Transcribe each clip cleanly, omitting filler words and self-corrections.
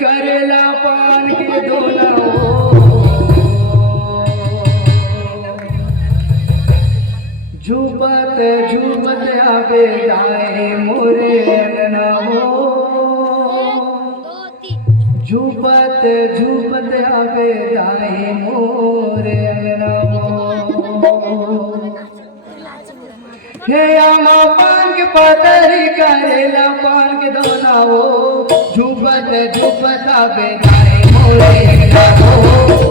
करेला पान के दोना झूपत झूपत आवे जाए मोरे अंगना हो झूपत झूपत आवे जाए मोरे अंगना हो हे आमा पान के पतरी करेला पान के दोना हो झूपत झूपत आवे जाए मोरे अंगना हो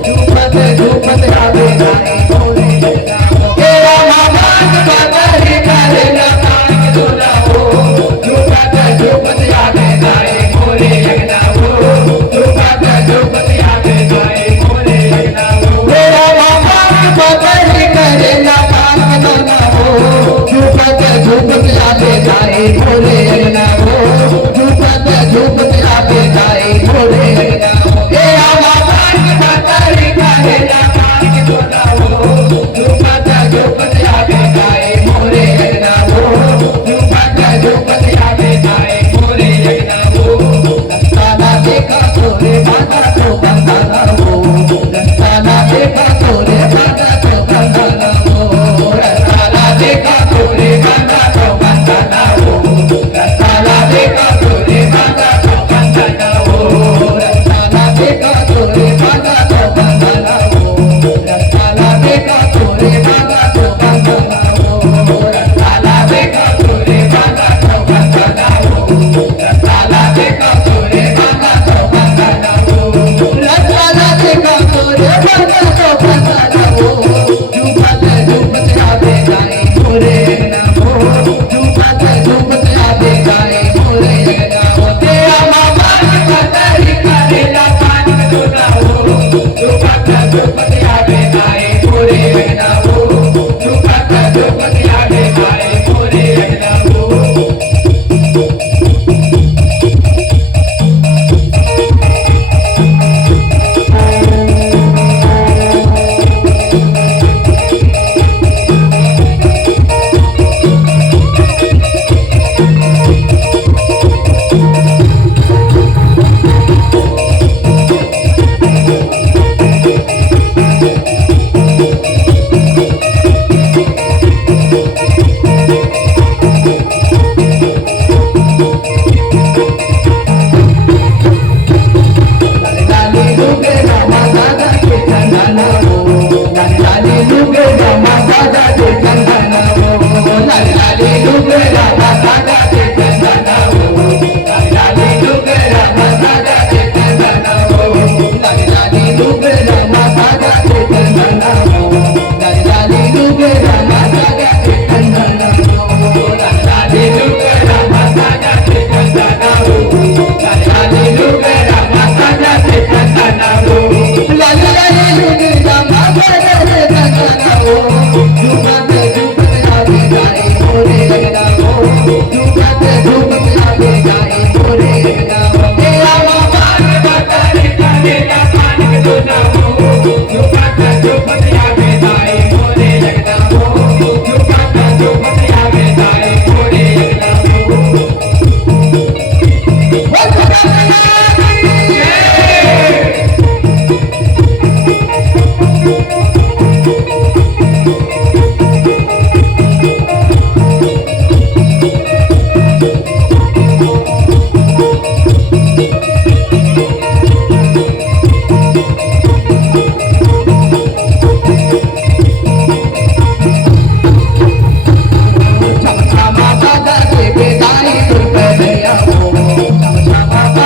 झूपत झूपत आवे जाए मोरे अंगना हो हे आमा पान के पतरी करेला पान के दोना हो झूपत झूपत आवे जाए मोरे अंगना हो झूपत झूपत आवे जाए मोरे अंगना हो हे आमा पान के पतरी करेला पान के दोना हो झूपत झूपत आवे जाए मोरे अंगना हो झूपत झूपत आवे जाए मोरे अंगना हो हे आमा पान के पतरी करेला पान के दोना हो झूपत झूपत आवे जाए मोरे अंगना हो झूपत झूपत आवे जाए मोरे अंगना हो रस्ता देखा तोरे बाधा तो बंधाना हो रस्ता देखा तोरे बाधा तो बंधाना हो रस्ता देखा तोरे बाधा तो बंधाना हो रस्ता देखा तोरे बाधा तो बंधाना हो रस्ता देखा तोरे बाधा तो बंधाना हो रस्ता देखा तोरे बाधा तो बंधाना हो रस्ता देखा तोरे बाधा तो बंधाना हो रस्ता देखा तोरे बाधा तो बंधाना हो रस्ता देखा तोरे बाधा तो बंधाना हो झूपत झूपत आवे जाए मोरे अंगना हो झूपत झूपत आवे जाए मोरे अंगना हो ते आमा पान के पतरी करेला पान के दोना हो झूपत झूपत आवे जाए मोरे अंगना हो झूपत झूपत आवे जाए मोरे अंगना हो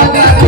Bye.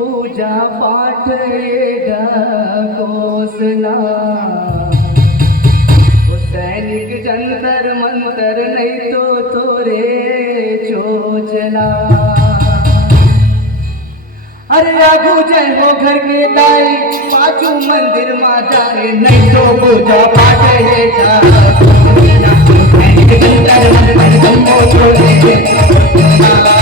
पूजा पाठ येडा कोसला वो सैनिक जंतर मंतर नहीं तो तोरे चोचला अरे आगू जय हो घर के लाई पाछू मंदिर मा जाए नहीं तो पूजा पाठ येडा कोसला सैनिक जंतर मंतर नहीं तो तोरे चोचला